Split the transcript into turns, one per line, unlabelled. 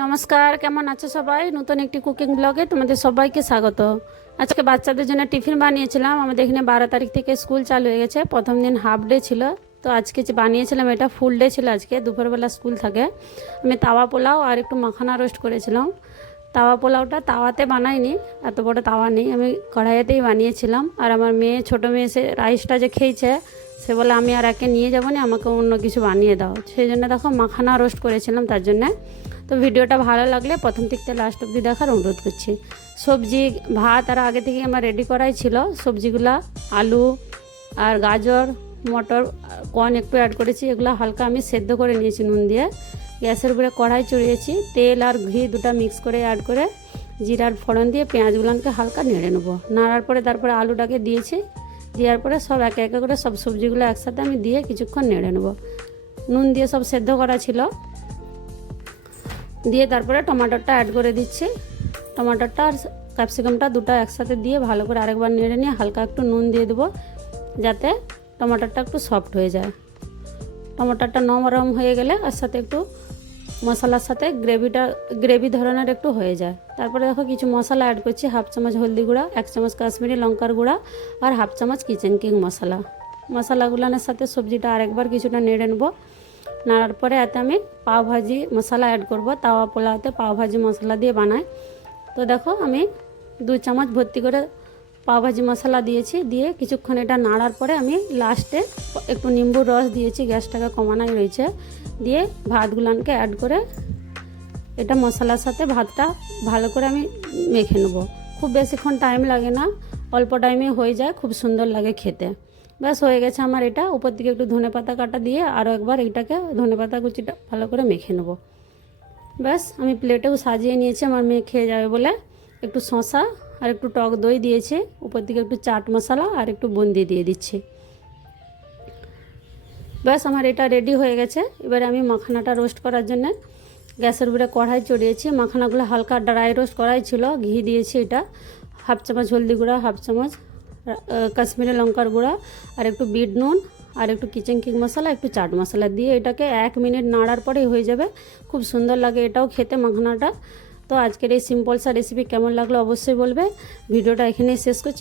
নমস্কার, কেমন আছো সবাই? নতুন একটি কুকিং ব্লগে তোমাদের সবাইকে স্বাগত। আজকে বাচ্চাদের জন্য টিফিন বানিয়েছিলাম। আমাদের এখানে বারো তারিখ থেকে স্কুল চালু হয়ে গেছে। প্রথম দিন হাফ ডে ছিল। তো আজকে যে বানিয়েছিলাম, এটা ফুল ডে ছিল আজকে। দুপুরবেলা স্কুল থাকে। আমি তাওয়া পোলাও আর একটু মাখানা রোস্ট করেছিলাম। তাওয়া পোলাওটা তাওয়াতে বানাইনি। এত বড় তাওয়া নেই। আমি কড়াইয়েতেই বানিয়েছিলাম। আর আমার মেয়ে, ছোটো মেয়ে, সে রাইসটা যে খেয়েছে সে বলে, আমি আর একে নিয়ে যাব না, আমাকে অন্য কিছু বানিয়ে দাও। সেই জন্য দেখো মাখানা রোস্ট করেছিলাম তার জন্যে। তো ভিডিওটা ভালো লাগলে প্রথম থেকে লাস্ট অবধি দেখার অনুরোধ করছি। সবজি, ভাত আর আগে থেকে আমার রেডি করাই ছিল। সবজিগুলা, আলু আর গাজর, মটর কর্ন একটু অ্যাড করেছি। এগুলো হালকা আমি সেদ্ধ করে নিয়েছি নুন দিয়ে। গ্যাসের উপরে কড়াই চড়িয়েছি। তেল আর ঘি দুটো মিক্স করে অ্যাড করে জিরার ফোড়ন দিয়ে পেঁয়াজগুলোকে হালকা নেড়ে নেব। নাড়ার পরে তারপরে আলুটাকে দিয়েছি। দেওয়ার পরে সব একে একে করে সব সবজিগুলো একসাথে আমি দিয়ে কিছুক্ষণ নেড়ে নেব। নুন দিয়ে সব সেদ্ধ করা ছিল। দিয়ে তারপরে টমাটোরটা অ্যাড করে দিচ্ছি। টমাটোরটা আর ক্যাপসিকামটা দুটো একসাথে দিয়ে ভালো করে আরেকবার নেড়ে নিয়ে হালকা একটু নুন দিয়ে দেবো যাতে টমাটোরটা একটু সফট হয়ে যায়। টমাটোরটা নরম হয়ে গেলে আর সাথে একটু মশলার সাথে গ্রেভিটা, গ্রেভি ধরনের একটু হয়ে যায়। তারপরে দেখো কিছু মশলা অ্যাড করছি হাফ চামচ হলদি গুঁড়া, এক চামচ কাশ্মীরি লঙ্কার গুঁড়া আর হাফ চামচ কিচেন কিং মশলা। মশলাগুলোর সাথে সবজিটা আরেকবার কিছুটা নেড়ে নেব। নাড়ার পরে এতে আমি পাও ভাজি মশলা অ্যাড করব। তাওয়া পোলাওতে পাও ভাজি মশলা দিয়ে বানাই। তো দেখো আমি দু চামচ ভর্তি করে পাও ভাজি মশলা দিয়েছি, দিয়ে কিছুক্ষণ এটা নাড়ার পরে আমি লাস্টে একটু নিম্বুর রস দিয়েছি, গ্যাসটাকে কমানোই রয়েছে। দিয়ে ভাতগুলানকে অ্যাড করে এটা মশলার সাথে ভাতটা ভালো করে আমি মেখে নেব। খুব বেশিক্ষণ টাইম লাগে না, অল্প টাইমে হয়ে যায়, খুব সুন্দর লাগে খেতে। ব্যাস, হয়ে গেছে আমার এটা। উপর দিকে একটু ধনে পাতা কাটা দিয়ে আরও একবার এইটাকে ধনে পাতা কুচিটা ভালো করে মেখে নেব। ব্যাস, আমি প্লেটেও সাজিয়ে নিয়েছি, আমার মেয়ে খেয়ে যাবে বলে। একটু শশা আর একটু টক দই দিয়েছি, উপর দিকে একটু চাট মশলা আর একটু বুন্দি দিয়ে দিচ্ছি। ব্যাস, আমার এটা রেডি হয়ে গেছে। এবারে আমি মাখানাটা রোস্ট করার জন্য গ্যাসের উপরে কড়াই চড়িয়েছি। মাখানাগুলো হালকা ড্রাই রোস্ট করাই ছিল, ঘি দিয়েছি এটা হাফ চামচ হলদি গুঁড়া হাফ চামচ কাশ্মীরি লঙ্কার গুঁড়া, আর একটু বিট নুন, আর একটু কিচেন কিং মশলা, একটু চাট মশলা দিয়ে এটাকে এক মিনিট নাড়ার পরেই হয়ে যাবে। খুব সুন্দর লাগে এটাও খেতে মাখানাটা। তো আজকের এই সিম্পল সা রেসিপি কেমন লাগল অবশ্যই বলবে। ভিডিওটা এখানেই শেষ করছি।